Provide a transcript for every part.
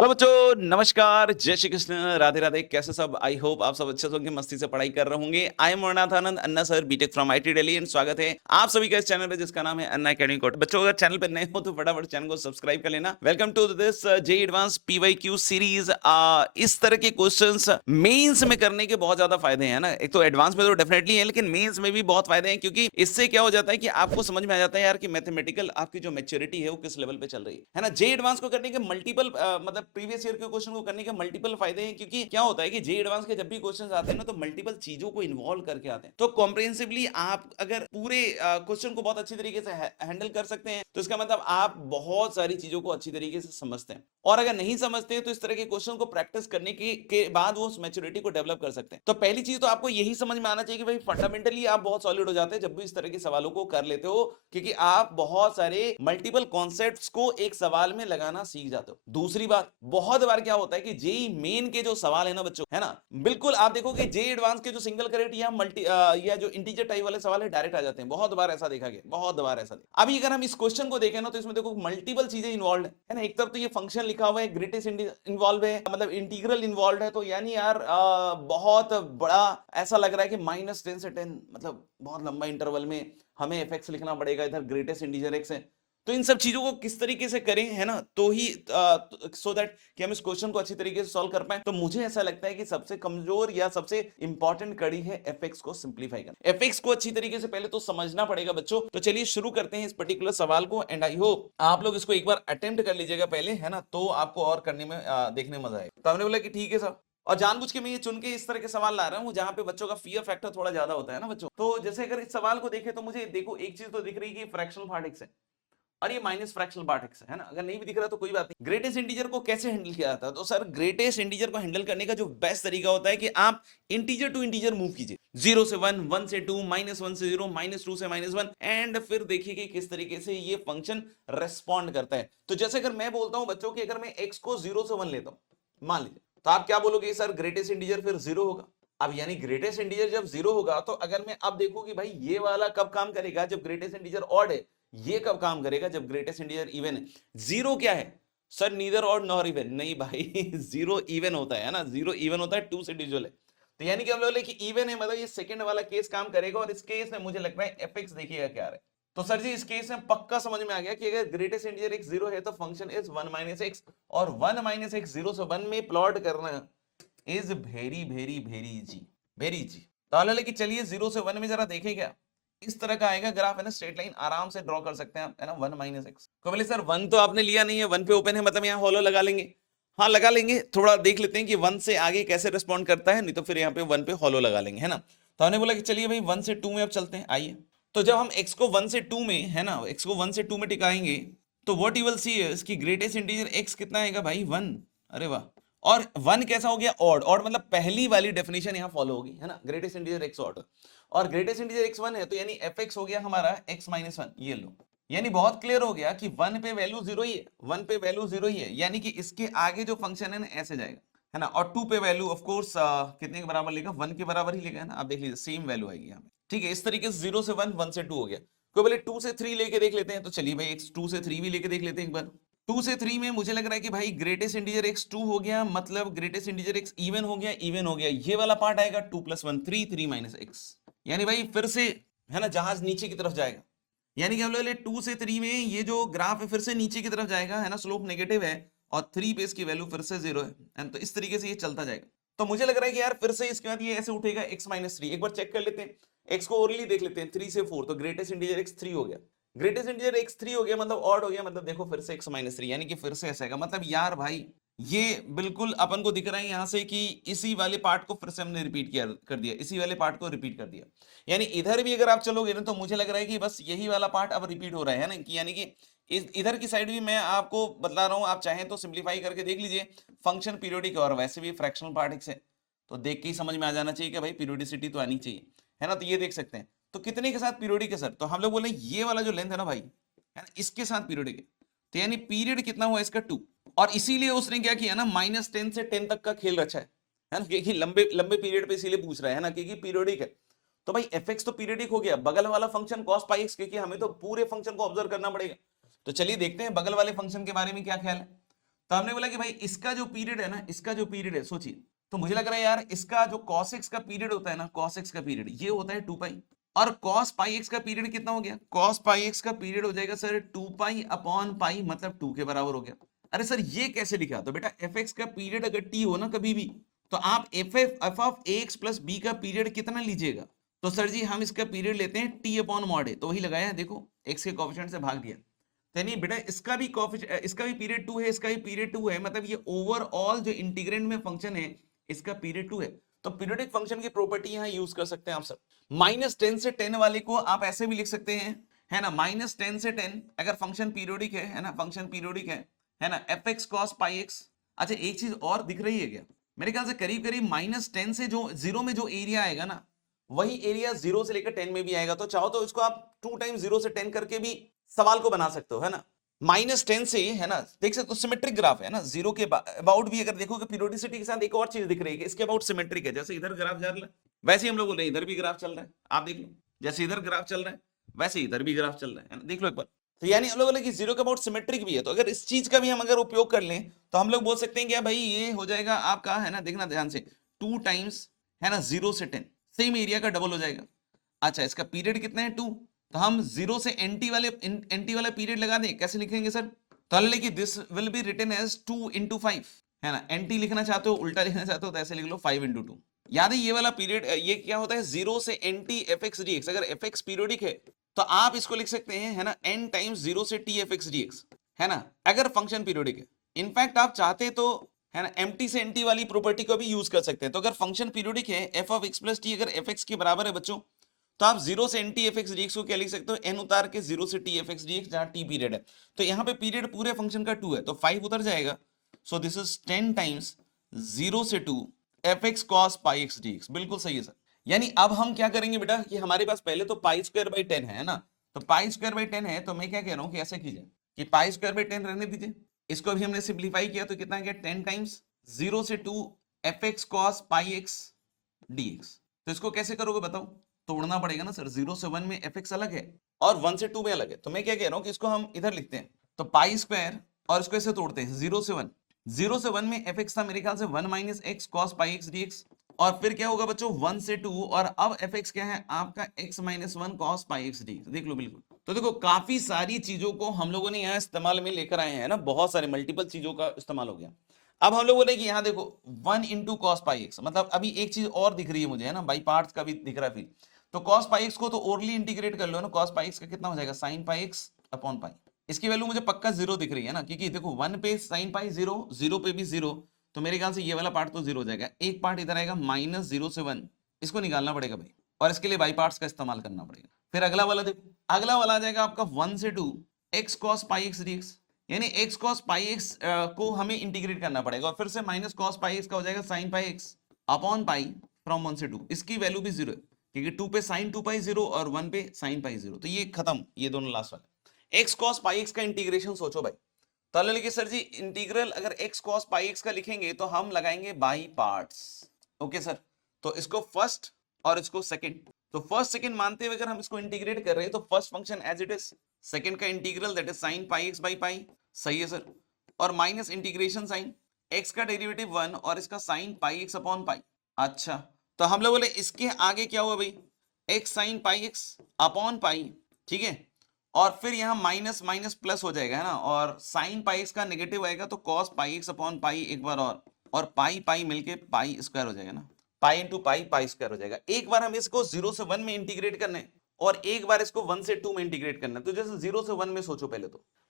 Hello बच्चों, नमस्कार, जय श्री कृष्ण, राधे राधे। कैसे सब? आई होप आप सब अच्छे से होंगे, मस्ती से पढ़ाई कर रहे होंगे। I am Amarnath Anand, Anna sir, BTech from IT Delhi and स्वागत है आप सभी का इस चैनल पे जिसका नाम है अन्ना अकेडमी कोड। बच्चों, अगर चैनल पे नए हो तो फटाफट चैनल को सब्सक्राइब कर लेना। Welcome to this JEE advance PYQ series. इस तरह के क्वेश्चंस मेंस में करने के बहुत ज्यादा फायदे हैं ना। एक तो एडवांस में तो डेफिनेटली है, लेकिन मेंस में भी बहुत फायदे हैं, क्योंकि इससे क्या हो जाता है कि आपको समझ में आ जाता है यार कि मैथमेटिकल आपकी जो मैच्योरिटी है वो किस लेवल पे चल रही है ना। जे एडवांस को करने के मल्टीपल मतलब प्रीवियस ईयर के क्वेश्चन को करने के मल्टीपल फायदे हैं, क्योंकि क्या होता है कि जे एडवांस के जब भी क्वेश्चंस आते हैं ना तो मल्टीपल चीजों को इन्वॉल्व करके आते हैं। तो कॉम्प्रिहेंसिवली आप अगर पूरे क्वेश्चन को बहुत अच्छी तरीके से हैंडल कर सकते हैं तो इसका मतलब आप बहुत सारी चीजों को अच्छी तरीके से समझते हैं। और अगर नहीं समझते हैं तो इस तरह के क्वेश्चन को प्रैक्टिस करने के बाद वो उस मैच्योरिटी को डेवलप कर सकते हैं। तो पहली चीज तो आपको यही समझ में आना चाहिए कि भाई फंडामेंटली आप बहुत सॉलिड हो जाते हैं जब भी इस तरह के सवालों को कर लेते हो, क्योंकि आप बहुत सारे मल्टीपल कॉन्सेप्ट्स को एक सवाल में लगाना सीख जाते हो। दूसरी बात, बहुत बार क्या होता है कि जेई मेन के जो सवाल है ना बच्चों, है ना, बिल्कुल आप देखो कि जे एडवांस के जो सिंगल करेक्ट या मल्टी या जो इंटीजर टाइप वाले सवाल है डायरेक्ट आ जाते हैं। बहुत बार ऐसा देखा गया, बहुत बार ऐसा देखा। अभी अगर हम इस क्वेश्चन को देखें ना तो इसमें देखो मल्टीपल चीजें इन्वॉल्व है ना। एक तरफ तो ये फंक्शन लिखा हुआ है, ग्रेटेस्ट इन्वॉल्व है, मतलब इंटीग्रल इन्वॉल्व है, तो यानी यार बहुत बड़ा ऐसा लग रहा है कि -10 से 10, मतलब बहुत लंबा इंटरवल में हमें एफ एक्स लिखना पड़ेगा। इधर ग्रेटेस्ट इंटीजर एक्स है, तो इन सब चीजों को किस तरीके से करें, है ना, तो ही सो दैट कि हम इस क्वेश्चन को अच्छी तरीके से सॉल्व कर पाए। तो मुझे ऐसा लगता है कि सबसे कमजोर या सबसे इंपॉर्टेंट कड़ी है एफएक्स को सिंपलीफाई करना। एफएक्स को अच्छी तरीके से पहले तो समझना पड़ेगा बच्चों। तो चलिए शुरू करते हैं इस पर्टिकुलर सवाल को, एंड आई होप आप लोग इसको एक बार अटेम्प्ट कर लीजिएगा पहले, है ना, तो आपको और करने में देखने में मजा आएगा। तो हमने बोला कि ठीक है सर, और जानबूझ के मैं ये चुन के इस तरह के सवाल ला रहा हूं जहां पे बच्चों का फियर फैक्टर थोड़ा ज्यादा होता है ना बच्चों। तो जैसे अगर इस सवाल को देखें तो मुझे देखो एक चीज तो दिख रही है कि फ्रैक्शनल पार्ट एक्स है और ये माइनस फ्रैक्शनल पार्ट एक्स है ना। अगर नहीं भी दिख रहा तो कोई बात नहीं। ग्रेटेस्ट इंटीजर को कैसे हैंडल किया जाता है? तो सर ग्रेटेस्ट इंटीजर को हैंडल करने का जो बेस्ट तरीका होता है कि आप इंटीजर टू इंटीजर मूव कीजिए। 0 से 1, 1 से 2, -1 से 0, -2 से -1, एंड फिर देखिए कि किस तरीके से ये फंक्शन रेस्पॉन्ड करता है। तो जैसे अगर मैं बोलता हूं बच्चों कि अगर मैं x को 0 से 1 लेता हूं मान लीजिए, तो आप क्या बोलोगे? सर ग्रेटेस्ट इंटीजर फिर 0 होगा। अब यानी ग्रेटेस्ट इंटीजर जब 0 होगा तो अगर मैं अब देखूं कि भाई ये वाला कब काम करेगा, जब ग्रेटेस्ट इंटीजर ऑड है। ये कब काम करेगा? जब ग्रेटेस्ट इंटीजर इवन है। जीरो क्या है sir? Neither odd nor even. नहीं भाई जीरो इवन होता है ना, जीरो इवन होता है, टू से डिविजिबल है। तो यानी कि हम लोग कि इवन है, मतलब ये सेकंड वाला केस काम करेगा। और इस केस में मुझे लगता है एफएक्स देखिएगा क्या है। तो सर जी इस केस में पक्का समझ में आ गया कि अगर ग्रेटेस्ट इंटीजर x 0 है तो फंक्शन इज 1 माइनस एक्स, और 1 माइनस एक्स 0 से 1 में प्लॉट करना is very very very easy, very easy. तो हम लोग कि चलिए 0 से 1 में जरा देखें क्या इस तरह का आएगा ग्राफ, है ना, स्ट्रेट लाइन आराम से ड्रॉ कर सकते हैं आप, है ना। 1 माइनस एक्स को बोले सर 1 तो आपने लिया नहीं है, 1 पे ओपन है, मतलब यहाँ हॉलो लगा लेंगे। हाँ लगा लेंगे, थोड़ा देख लेते हैं कि 1 से आगे कैसे रिस्पॉन्ड करता है, नहीं तो फिर यहाँ पे 1 पे हॉलो लगा लेंगे, है ना। तो हमने बोला कि चलिए भाई 1 से 2 में अब चलते हैं, आइए। तो जब हम x को 1 से 2 में, है ना, x को 1 से 2 में टिकाएंगे तो what you will see is कि ग्रेटेस्ट इंटीजर x कितना आएगा भाई? 1। अरे वाह। और 1 कैसा हो गया? ऑड। ऑड मतलब पहली वाली डेफिनेशन यहाँ फॉलो होगी, है ना, ग्रेटेस्ट इंटीजर x ऑड। और ग्रेटेस्ट इंटीजर x 1 है तो यानी fx हो गया हमारा x माइनस 1। ये लो, यानी बहुत क्लियर हो गया कि 1 पे वैल्यू 0 ही है, 1 पे वैल्यू 0 ही है, यानी कि इसके आगे जो फंक्शन है ना ऐसे जाएगा, है ना। और 2 पे वैल्यू ऑफ कोर्स कितने के बराबर लेगा? 1 के बराबर ही लेगा, है ना। आप देख लीजिए सेम वैल्यू आएगी यहाँ पे, ठीक है। इस तरीके से 0 से 1, 1 से 2 हो गया। कोई बोले 2 से 3 लेके देख लेते हैं, तो चलिए भाई 2 से 3 भी लेके देख लेते हैं एक बार। 2 से 3 में मुझे लग रहा है कि भाई ग्रेटेस्ट इंटीजर x 2 हो गया, मतलब ग्रेटेस्ट इंटीजर x इवन हो गया, इवन हो गया। ये वाला पार्ट आएगा 2 + 1 3, 3 माइनस x, यानी भाई फिर से, है ना, जहाज नीचे की तरफ जाएगा। यानी कि हम लोग 2 से 3 में ये जो ग्राफ है फिर से नीचे की तरफ जाएगा, है ना, स्लोप नेगेटिव है, और 3 पे इसकी वैल्यू फिर से 0 है, एंड तो इस तरीके से ये चलता जाएगा। तो मुझे लग रहा है कि यार फिर से इसके बाद ये ऐसे उठेगा x माइनस 3। एक बार चेक कर लेते हैं, x को ओरली देख लेते हैं, 3 से 4, तो ग्रेटेस्ट इंटीजर x 3 हो गया। ग्रेटेस्ट इंटीजर x 3 हो गया मतलब ऑड हो गया, मतलब देखो फिर से x माइनस 3, यानी कि फिर से ऐसा आएगा। मतलब यार भाई ये बिल्कुल अपन को दिख रहा है यहाँ से कि इसी वाले पार्ट को फिर से हमने रिपीट किया, कर दिया, इसी वाले पार्ट को रिपीट कर दिया। यानी इधर भी अगर आप चलोगे ना तो मुझे लग रहा है कि बस यही वाला पार्ट अब रिपीट हो रहा है ना, कि यानी कि इधर की साइड भी मैं आपको बतला रहा हूँ, आप चाहें तो सिंप्लीफाई करके देख लीजिए। फंक्शन पीरियोडिक और वैसे भी फ्रैक्शनल पार्ट एक्स है, तो देख के ही समझ में आ जाना चाहिए कि भाई पीरियोडिसिटी तो आनी चाहिए, है ना। तो ये देख सकते हैं, तो कितने के साथ पीरियोडिक है सर? तो हम लोग बोले ये वाला जो लेंथ है ना भाई, है ना, इसके साथ पीरियोडिक है। तो यानी पीरियड कितना हुआ इसका? 2। और इसीलिए उसने क्या किया ना, -10 से 10 तक का खेल रचा है ना, क्योंकि लंबे लंबे पीरियड पे इसीलिए पूछ रहा है ना, क्योंकि पीरियोडिक है। तो भाई fx तो पीरियडिक हो गया, बगल वाला फंक्शन cos पाई x, क्योंकि हमें तो पूरे फंक्शन को ऑब्जर्व करना पड़ेगा। तो चलिए देखते हैं बगल वाले फंक्शन के बारे में क्या ख्याल है। तो हमने बोला कि भाई इसका जो पीरियड है ना, इसका जो पीरियड है, सोचिए, तो मुझे लग रहा है यार इसका जो cos x का पीरियड होता है ना, cos x का पीरियड ये होता है 2 पाई, और cos पाई x का पीरियड कितना हो गया, cos पाई x का पीरियड हो जाएगा सर 2 पाई अपॉन पाई, मतलब 2 के बराबर हो गया। अरे सर ये कैसे लिखा, तो बेटा fx का पीरियड अगर t हो ना कभी भी, तो आप f of ax plus b का पीरियड कितना लीजिएगा, तो सर जी हम इसका पीरियड लेते हैं t अपॉन मॉड ए, तो वही लगाया है, देखो x के कोएफिशिएंट से भाग दिया, यानी बेटा इसका भी इसका भी पीरियड 2 है, इसका भी पीरियड 2 है, मतलब ये ओवरऑल जो इंटीग्रेंड में फंक्शन है इसका पीरियड 2 है। तो पीरियोडिक फंक्शन की प्रॉपर्टी यहाँ यूज कर सकते हैं आप सब। -10 से 10 वाले को आप ऐसे भी लिख सकते हैं, है ना, -10 से 10 अगर फंक्शन पीरियोडिक है ना, फंक्शन पीरियोडिक है ना, fx cos पाई एक्स। अच्छा एक चीज और दिख रही है क्या, मेरे ख्याल से करीब करीब -10 से जो जीरो में जो एरिया आएगा ना, वही एरिया 0 से लेकर 10 में भी आएगा। तो चाहो तो इसको आप 2 टाइम्स 0 से 10 करके भी सवाल को बना सकते हो, है ना। -10 से, है ना, देख सकते हो सिमेट्रिक ग्राफ है ना, जीरो के अबाउट भी अगर देखोगे पीरियोडिसिटी के साथ एक और चीज दिख रही है, इसके अबाउट सिमेट्रिक है, जैसे इधर ग्राफ जा रहा है वैसे ही हम लोग बोल रहे हैं इधर भी ग्राफ चल रहा है, आप देख लो, जैसे इधर ग्राफ चल रहा है वैसे इधर भी ग्राफ चल रहा है ना, देख लो एक बार। तो यानी हम लोग बोले कि जीरो के अबाउट सिमेट्रिक भी है, तो अगर इस चीज का भी हम अगर उपयोग कर लें तो हम लोग बोल सकते हैं कि भाई ये हो जाएगा आपका, है ना, देखना ध्यान से, 2 टाइम्स, है ना, 0 से 10 सेम एरिया का डबल हो जाएगा। अच्छा इसका पीरियड कितना है 2, तो हम 0 से एंटी वाला पीरियड लगा दें, कैसे लिखेंगे सर, तो लेकिन this will be written as 2 into 5, है ना, एंटी लिखना चाहते हो उल्टा लिखना चाहते हो तो ऐसे लिख लो 5 into 2। याद है ये वाला पीरियड, ये क्या होता है 0 से anti F X D x, अगर एफ एक्स पीरियोडिक है तो आप इसको लिख सकते हैं, है ना, n टाइम्स 0 से T F X D x, है ना, अगर फंक्शन पीरियोडिक है। इनफैक्ट आप चाहते तो, है ना, एम्प्टी से एंटी वाली प्रॉपर्टी को भी यूज कर सकते हैं। तो अगर फंक्शन पीरियोडिक है F of X plus T अगर एफ एक्स के बराबर है बच्चों, तो आप 0 से N T F X D X को क्या लिख सकते हो, एन उतार के 0 से T F X D x, जहां टी पीरियड है। तो यहाँ पे पीरियड पूरे फंक्शन का 2 है तो 5 उतर जाएगा, सो दिस इज 10 टाइम्स 0 से 2 F x cos pi x D x, बिल्कुल सही है सर। यानी अब हम क्या करेंगे बेटा कि हमारे पास पहले तो पाई स्क्वायर बाई 10 है ना, तो पाई स्क्वायर बाई 10 है, तो मैं क्या कह रहा हूँ कि ऐसे कीजिए कि पाई स्क्वायर बाई 10 रहने दीजिए, इसको भी हमने सिंप्लीफाई किया तो कितना गया 10 टाइम्स 0 से 2 F x cos pi x D x. तो इसको कैसे करोगे बताओ, तोड़ना पड़ेगा ना सर, 0 से 1 में fx अलग है और 1 से 2 में अलग है। तो मैं क्या कह रहा हूं कि इसको हम इधर लिखते हैं, तो पाई स्क्वायर और इसको ऐसे तोड़ते हैं 0 से 1, 0 से 1 में fx था मेरे ख्याल से 1 minus x cos pi x dx, और फिर क्या होगा बच्चों 1 से 2, और अब fx क्या है आपका x minus 1 cos pi x dx, देख लो बिल्कुल। तो देखो काफी सारी चीजों को हम लोगों ने यहाँ इस्तेमाल में लेकर आए हैं ना, बहुत सारे मल्टीपल चीजों का इस्तेमाल हो गया। अब हम लोग बोले कि यहाँ देखो 1 इंटू कॉस पाई एक्स, मतलब अभी एक चीज और दिख रही है मुझे, है ना, बाई पार्ट्स का भी दिख रहा है फिर, तो cos पाई एक्स को तो ओरली इंटीग्रेट कर लो ना, cos पाई एक्स का कितना हो जाएगा sin पाई एक्स अपॉन पाई, इसकी वैल्यू मुझे पक्का 0 दिख रही है ना, क्योंकि देखो 1 पे sin पाई 0, 0 पे भी 0, तो मेरे ख्याल से ये वाला पार्ट तो 0 हो जाएगा, एक पार्ट इधर आएगा -0 से 1, इसको निकालना पड़ेगा भाई, और इसके लिए बाई पार्ट्स का इस्तेमाल करना पड़ेगा। फिर अगला वाला देखो, अगला वाला आ जाएगा आपका 1 से 2 x cos पाई एक्स dx, यानी x cos पाई एक्स को हमें इंटीग्रेट करना पड़ेगा, और फिर से माइनस cos पाई एक्स का हो जाएगा sin pi x upon pi from 1 से 2, इसकी वैल्यू भी 0 है क्योंकि 2 पे sin 2 पाई 0 और 1 पे sin पाई 0, तो ये खत्म, ये दोनों लास्ट वाले। x cos पाई एक्स का इंटीग्रेशन सोचो भाई, तो लिखिए सर जी इंटीग्रल अगर x cos पाई एक्स का लिखेंगे तो हम लगाएंगे बाई पार्ट्स, ओके सर। तो इसको फर्स्ट और इसको सेकंड, तो फर्स्ट सेकंड मानते हुए अगर हम इसको इंटीग्रेट कर रहे हैं तो first function as it is, second का integral that is sin pi x by pi, सही है सर, और माइनस इंटीग्रेशन साइन x का डेरिवेटिव 1 और इसका sin pi x upon pi. अच्छा तो हम लोग बोले इसके आगे क्या हुआ भाई, x sin pi x upon पाई, ठीक है, और फिर यहाँ माइनस माइनस प्लस हो जाएगा, है ना, और sin पाई एक्स का नेगेटिव आएगा तो cos पाई एक्स अपॉन पाई एक बार और पाई पाई मिलके पाई स्क्वायर हो जाएगा ना, pi into pi pi square हो जाएगा। एक बार हम इसको 0 से 1 में इंटीग्रेट करना है और एक बार इसको 1 से 2 में इंटीग्रेट करना है, तो जैसे 0 से 1 में सोचो पहले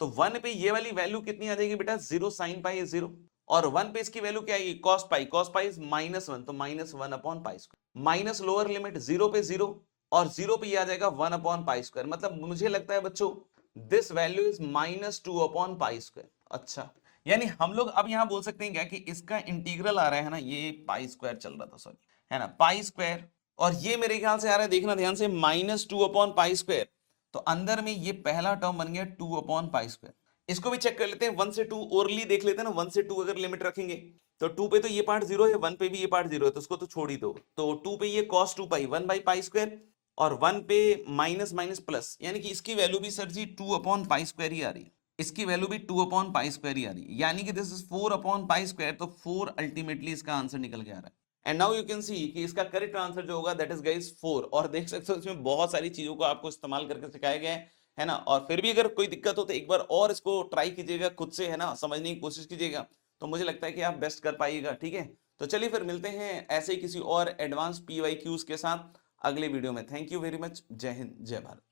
तो 1 पे ये वाली वैल्यू कितनी आ जाएगी बेटा 0 sin पाई 0, और 1 पे इसकी वैल्यू क्या आएगी cos पाई इज -1, तो -1 upon pi square, minus lower limit 0 पे 0 और 0 पे ये आ जाएगा 1 अपॉन पाई स्क्वायर, मतलब मुझे लगता है बच्चों this value is -2 upon pi square. अच्छा यानी हम लोग अब यहाँ बोल सकते हैं क्या कि इसका इंटीग्रल आ रहा है ना, ये पाई स्क्वायर चल रहा था सॉरी, है ना, पाई स्क्वायर, और ये मेरे ख्याल से आ रहा है, देखना ध्यान से, -2 अपॉन पाई स्क्वायर, तो अंदर में ये पहला टर्म बन गया 2 अपॉन पाई स्क्वायर। इसको भी चेक कर लेते हैं, 1 से 2 ओरली देख लेते हैं ना, 1 से 2 अगर लिमिट रखेंगे तो 2 पे तो ये पार्ट 0 है, 1 पे भी ये पार्ट 0 है, तो उसको तो छोड़ ही दो, तो 2 पे ये cos 2 pi 1 by pi square, और 1 पे माइनस माइनस प्लस, यानी कि इसकी वैल्यू भी सर जी 2 अपॉन पाई स्क्वायर ही आ रही है, इसकी वैल्यू भी 2/π² ही आ रही है, यानी कि दिस इज 4/π², तो 4 अल्टीमेटली इसका आंसर निकल के आ रहा है। And now you can see कि इसका करेक्ट आंसर जो होगा दैट इज गाइस 4। और देख सकते हो इसमें बहुत सारी चीजों को आपको इस्तेमाल करके सिखाया गया है ना। और फिर भी अगर कोई दिक्कत हो तो एक बार और इसको ट्राई कीजिएगा खुद से, है ना, समझने की कोशिश कीजिएगा, तो मुझे लगता है कि आप बेस्ट कर पाइएगा। ठीक है, तो चलिए फिर मिलते हैं ऐसे ही किसी और एडवांस PYQs के साथ अगले वीडियो में। Thank you very much. जय हिंद, जय भारत।